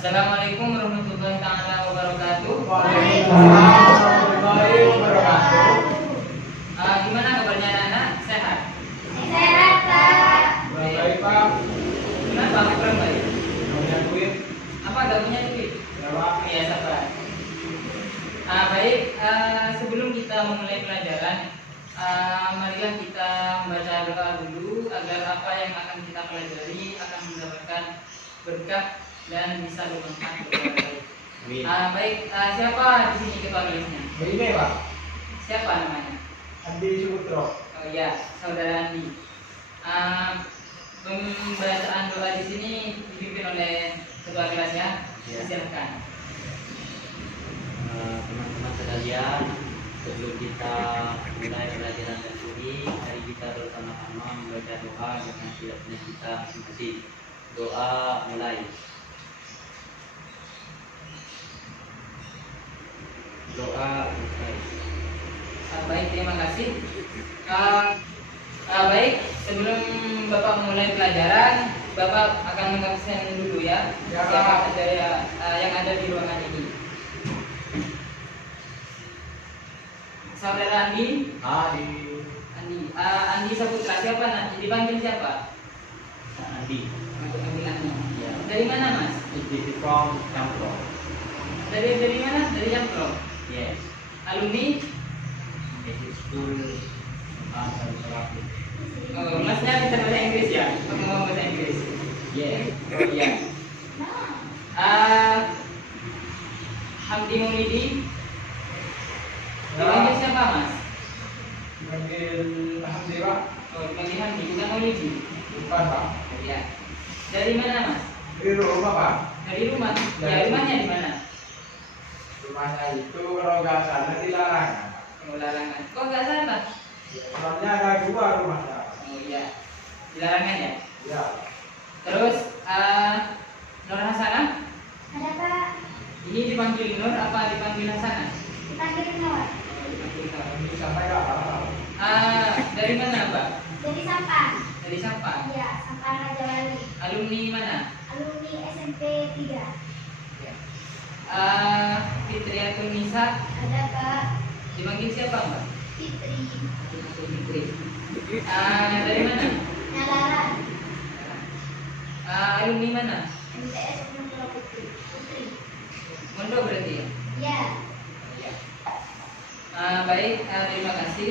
Assalamualaikum warahmatullahi taala wabarakatuh. Waalaikumsalam warahmatullahi wabarakatuh. Gimana kabarnya anak-anak? Sehat? Sehat, Pak. Baik Pak. Kenapa kurang baik? Punya duit. Apa gak punya duit? Ya Pak. Iya, sabar. Baik, sebelum kita memulai pelajaran, marilah kita membaca doa dulu agar apa yang akan kita pelajari akan mendapatkan berkah dan bisa bermanfaat kepada baik. Baik, siapa di sini ketua kelasnya? Ini Pak. Siapa namanya? Andi Subutro. Oh iya, saudara Andi. Pembacaan doa di sini dipimpin oleh ketua kelasnya. Ya. Silakan. Teman-teman sekalian, sebelum kita mulai pelajaran dan studi, mari kita bersama-sama membaca doa dengan siapnya kita masing-masing. Doa mulai. Doa mulai. Baik, terima kasih. Baik, sebelum Bapak memulai pelajaran, Bapak akan mengabsen dulu ya, Ya. siapa saja yang ada di ruangan ini. Saudara Andi, Andi Saputra, siapa nak? Dipanggil siapa? Andi. Untuk panggilannya. Ya. Dari mana Mas? This is from Campro. Dari mana? Dari Jampro. Yes. Alumni? This is school. Sorry. Oh, Masnya bisa bahasa Inggris ya? Ngomong bahasa Inggris. Yes. Oh iya. Hamdi Maulidi. Dipanggil siapa Mas? Dipanggil Hamdi Pak. Oh, dipanggil Hamdi, bukan Maulidi. Bukan Pak. Oh iya. Dari mana Mas? Di rumah Pak. Dari rumah. Ya, Dari- rumahnya di mana? Rumahnya itu kalau nggak sana di larangan. Oh, Larangan. Kok nggak sana? Soalnya ada dua rumahnya. Oh iya. Di Larangan ya. Ya. Terus Nur Hasanah? Ada, Pak. Ini dipanggil Nur apa dipanggil Hasanah? Dipanggil Nur. Oh, dipanggil Nur. Ini sampai nggak apa-apa. Dari mana Mbak? Dari Sampang. Dari Sampang. Iya, Sampang Raja Wali. Alumni mana? Alumni SMP 3. Fitriatul Nisa. Ada, Pak. Dipanggil siapa Mbak? Fitri. Fitri. Dari mana? Nalaran. Alumni mana? MTS Pura Putri. Putri. Mondo berarti ya? Iya. Iya. Baik, terima kasih.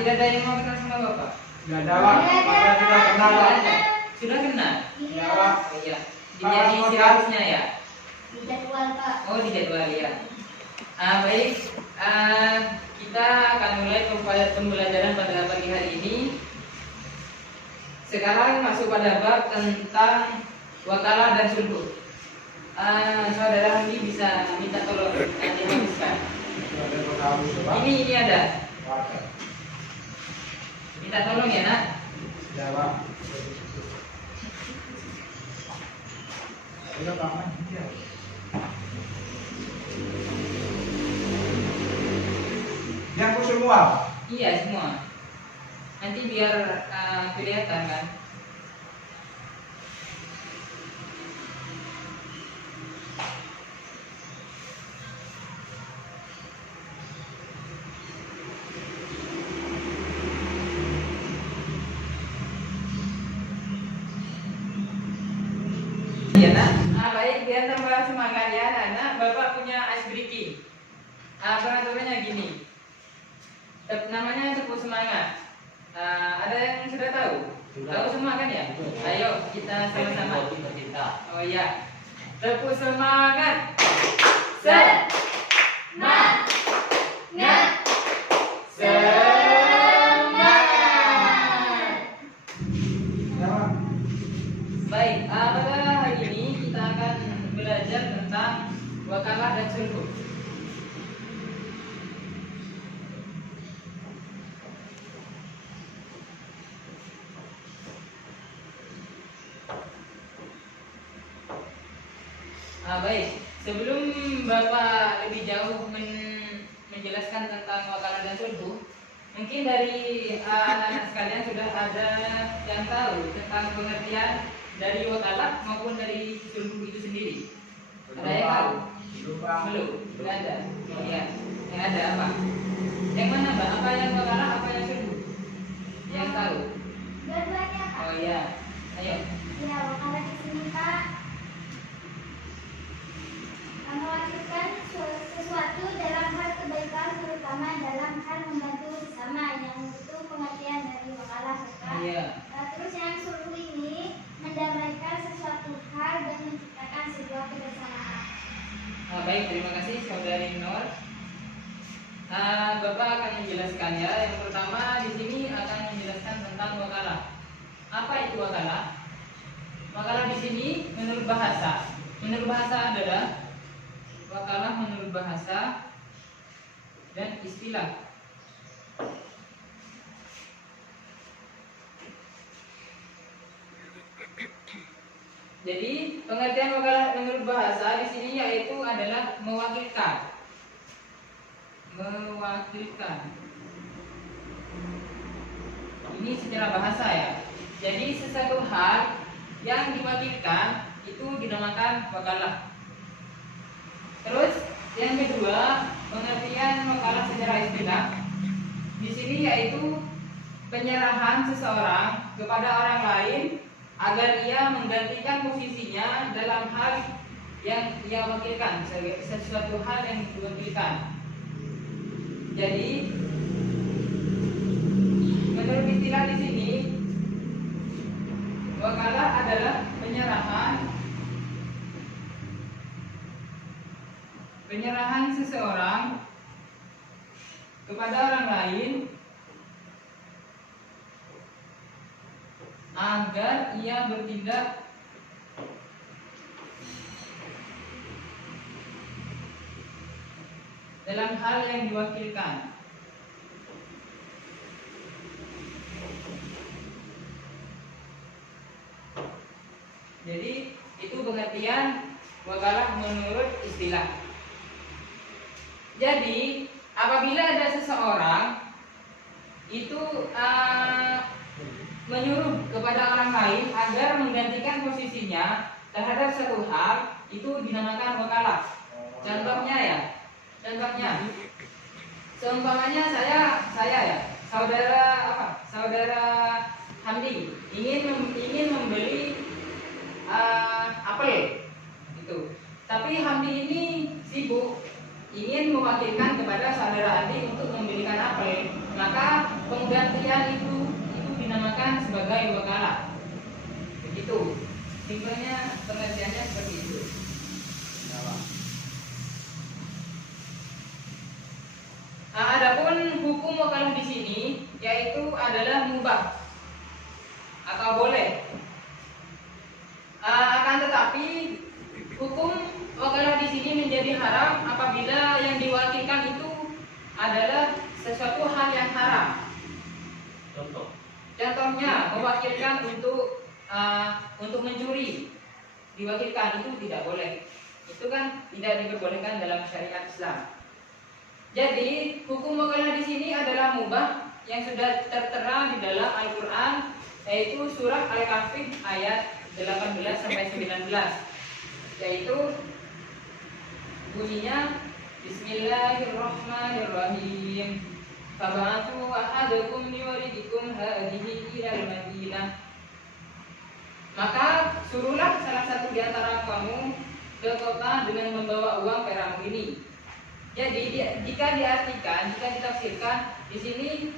Tidak ada yang mau kenal sama Bapak? Nggak ada Pak. Kita sudah kenal Pak. Sudah kenal? Iya. Ya Pak. Oh iya. Jadi silasnya ya? Di jadwal, Pak. Oh, di jadwal ya. Baik, kita akan mulai pembelajaran pada pagi hari ini. Sekarang masuk pada bab tentang wakalah dan sulhu. Saudara Handi bisa minta tolong dihabiskan. Ada pengaruh itu Pak. Ini ada. Ada. Minta tolong ya nak. Ya Pak. Ayo Pak. Iya. Yang aku semua. Iya semua. Nanti biar kelihatan kan. Ya nak. Baik, biar tambah semangat ya anak. Bapak punya ice breaking. Pengaturannya gini. Namanya tepuk semangat. Ada yang sudah tahu? Sudah. Tahu semua kan ya? Ayo kita sama-sama. Kita. Oh iya. Tepuk semangat. Semangat. Semangat. Ya Pak. Baik, pada hari ini kita akan belajar tentang wakalah dan sulhu. Baik, sebelum Bapak lebih jauh menjelaskan tentang wakalah dan sulhu, mungkin dari anak-anak sekalian sudah ada yang tahu tentang pengertian dari wakalah maupun dari sulhu itu sendiri? Ada yang tahu? Belum Bang. Belum, nggak ada. Iya, yang ada apa? Yang mana Mbak? Apa yang wakalah, apa yang sulhu? Yang tahu? Dua-duanya Pak. Oh iya, ayo. Ya, wakalah di sini Pak mewakilkan sesuatu dalam hal kebaikan, terutama dalam hal membantu sesama, yang itu pengertian dari wakalah Pak. Iya. Terus yang sulhu ini mendamaikan sesuatu hal dan menciptakan sebuah kebersamaan. Baik, terima kasih Saudari Nur. Bapak akan menjelaskan ya. Yang pertama di sini akan menjelaskan tentang wakalah. Apa itu wakalah? Wakalah di sini menurut bahasa. Menurut bahasa adalah wakalah menurut bahasa dan istilah. Jadi pengertian wakalah menurut bahasa di sini yaitu adalah mewakilkan. Mewakilkan. Ini secara bahasa ya. Jadi sesuatu hal yang diwakilkan itu dinamakan wakalah. Terus yang kedua, pengertian wakalah secara istilah di sini yaitu penyerahan seseorang kepada orang lain agar ia menggantikan posisinya dalam hal yang ia wakilkan, sesuatu hal yang diwakilkan. Jadi menurut istilah di sini wakalah adalah penyerahan seseorang kepada orang lain agar ia bertindak dalam hal yang diwakilkan. Jadi itu pengertian wakalah menurut istilah. Jadi apabila ada seseorang itu menyuruh kepada orang lain agar menggantikan posisinya terhadap satu hal, itu dinamakan wakalah. Contohnya ya, seumpamanya saya ya, saudara Hamdi ingin membeli apel gitu. Tapi Hamdi ini sibuk ingin mewakilkan kepada saudara Andi untuk membelikan apel, maka penggantian itu dinamakan sebagai wakalah. Begitu. Simpelnya pengertiannya seperti itu. Nah, adapun hukum wakalah di sini yaitu adalah mubah atau boleh. Akan tetapi hukum wakalah di sini menjadi haram apabila yang diwakilkan itu adalah sesuatu hal yang haram. Contohnya mewakilkan untuk mencuri, diwakilkan itu tidak boleh. Itu kan tidak diperbolehkan dalam syariat Islam. Jadi hukum wakalah di sini adalah mubah yang sudah tertera di dalam Al-Qur'an, yaitu surah Al-Kahfi ayat 18 sampai 19. Yaitu bunyinya Bismillahirrahmanirrahim. Fab'athu ahadakum biwalidikum hadhihi ilal Madinah. Maka suruhlah salah satu di antara kamu ke kota dengan membawa uang perakmu ini. Jadi jika ditafsirkan di sini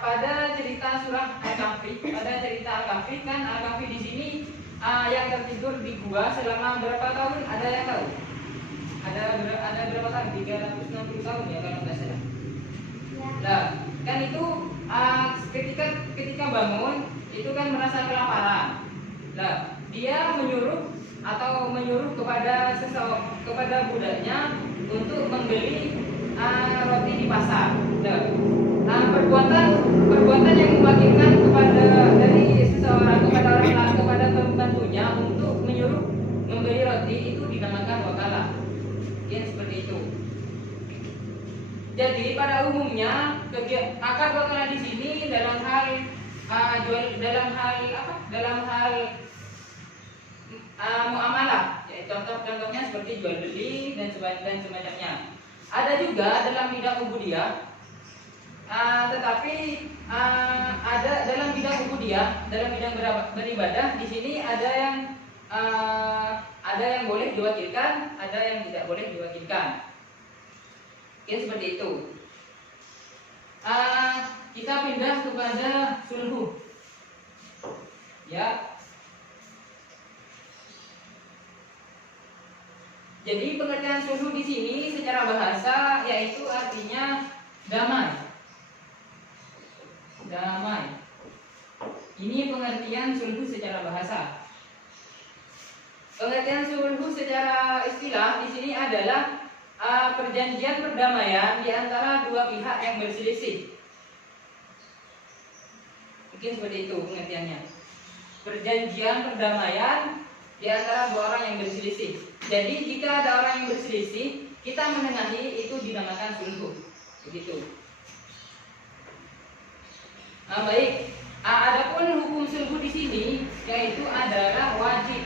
pada cerita surah Al-Kahfi, kan Al-Kahfi di sini yang tertidur di gua selama berapa tahun? Ada yang tahu? Ada berapa tahun? 360 tahun ya kalau nggak salah. Nah, kan itu ketika bangun itu kan merasa kelaparan. Nah, dia menyuruh kepada budaknya untuk membeli roti di pasar. Nah, perbuatan yang mewakilkan dari seseorang kepada orang lain, kepada pembantunya untuk menyuruh membeli roti itu dinamakan wakalah. Ya, seperti itu. Jadi pada umumnya akad wakalah di sini dalam hal muamalah, ya, contohnya seperti jual beli dan semacamnya. Ada juga dalam bidang ubudiyah, tetapi ada dalam bidang ubudiyah, dalam bidang beribadah di sini ada yang boleh diwakilkan, ada yang tidak boleh diwakilkan. Ya, seperti itu. Kita pindah kepada sulhu. Ya. Jadi pengertian sulhu di sini secara bahasa yaitu artinya damai. Damai. Ini pengertian sulhu secara bahasa. Pengertian sulhu secara istilah di sini adalah perjanjian perdamaian di antara dua pihak yang berselisih. Mungkin seperti itu pengertiannya. Perjanjian perdamaian di antara dua orang yang berselisih. Jadi jika ada orang yang berselisih, kita menengahi, itu dinamakan sulhu. Begitu. Baik. Adapun hukum sulhu di sini yaitu adalah wajib.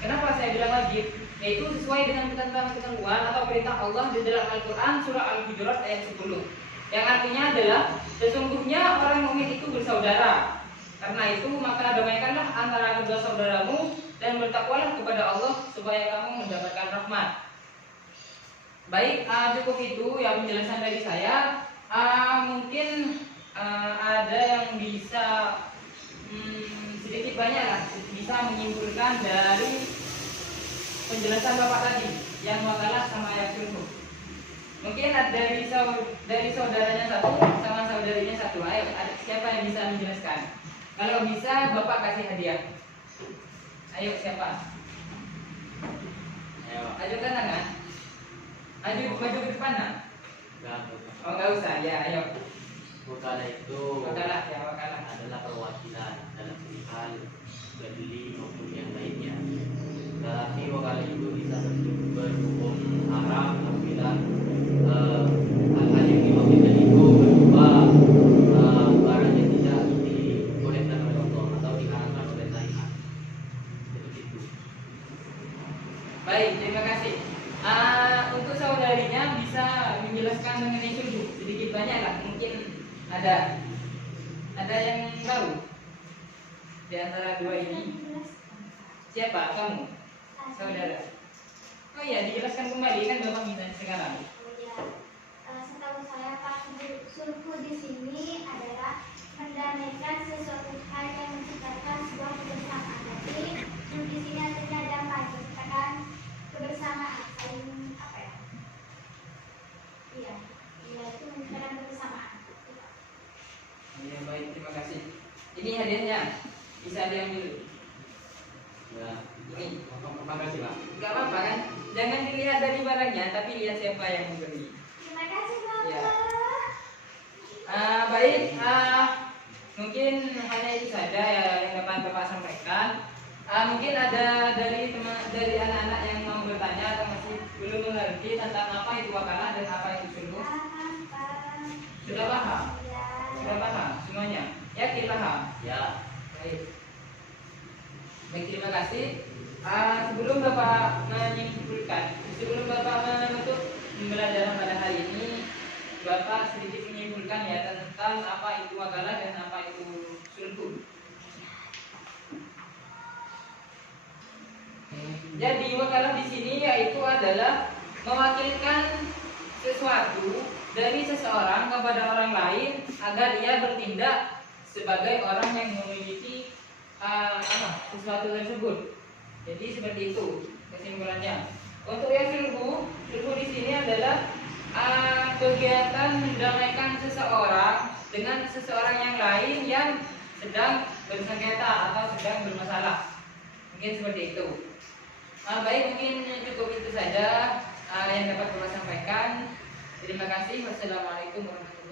Kenapa saya bilang wajib? Yaitu sesuai dengan ketentuan atau perintah Allah di dalam Al-Quran surah Al-Hujurat ayat 10, yang artinya adalah sesungguhnya orang mukmin itu bersaudara. Karena itu maka damaikanlah antara kedua saudaramu dan bertakwalah kepada Allah supaya kamu mendapatkan rahmat. Baik, cukup itu ya penjelasan dari saya. Mungkin ada yang bisa sedikit banyak lah bisa menyimpulkan dari penjelasan Bapak tadi yang wakalah sama ayat sulhu. Mungkin ada dari saudaranya satu sama saudarinya satu. Ayo, ada siapa yang bisa menjelaskan? Kalau bisa Bapak kasih hadiah. Ayo, siapa? Ayo. Ajukan tangan. Maju ke depan nah. Oh, enggak usah. Ya, ayo. Wakalah itu Wakalah ya, wakalah. adalah perwakilan dalam hal jual beli maupun yang lainnya. Tetapi wakalah itu bisa berhukum haram apabila hal-hal yang diwakilkan itu berupa barang yang tidak dibolehkan oleh Allah atau diharamkan oleh syariat. Seperti itu. Baik, terima kasih. Untuk saudarinya bisa menjelaskan mengenai sulhu sedikit banyak lah, mungkin ada yang tahu di antara dua ini. Siapa? Kamu? Saudara. Oh iya, dijelaskan kembali kan Bapak minta sekarang. Oh ya, setahu saya Pak, sulhu di sini adalah mendamaikan sesuatu hal yang menciptakan sebuah kebersamaan. Jadi sulhu di sini artinya damai, menciptakan kebersamaan. Saling apa ya? Iya, itu menciptakan kebersamaan. Iya, baik, terima kasih. Ini hadiahnya bisa diambil. Ya, Ini. terima kasih Pak. Gak apa-apa kan? Jangan dilihat dari barangnya, tapi lihat siapa yang memberi. Terima kasih Bapak. Ya. Baik, mungkin hanya itu saja yang dapat Bapak sampaikan. Mungkin ada dari anak-anak yang mau bertanya atau masih belum mengerti tentang apa itu wakalah dan apa itu sulhu. Sudah paham? Sudah paham semuanya? Yakin paham? Ya. Baik. Baik, terima kasih. Sebelum Bapak menutup pembelajaran pada hari ini, Bapak sedikit menyimpulkan ya tentang apa itu wakalah dan apa itu sulhu. Jadi wakalah di sini yaitu adalah mewakilkan sesuatu dari seseorang kepada orang lain agar ia bertindak sebagai orang yang memiliki sesuatu tersebut. Jadi seperti itu kesimpulannya. Untuk yang sulhu di sini adalah kegiatan mendamaikan seseorang dengan seseorang yang lain yang sedang bersengketa atau sedang bermasalah. Mungkin seperti itu. Baik, mungkin cukup itu saja yang dapat Bapak sampaikan. Terima kasih. Wassalamualaikum warahmatullahi wabarakatuh.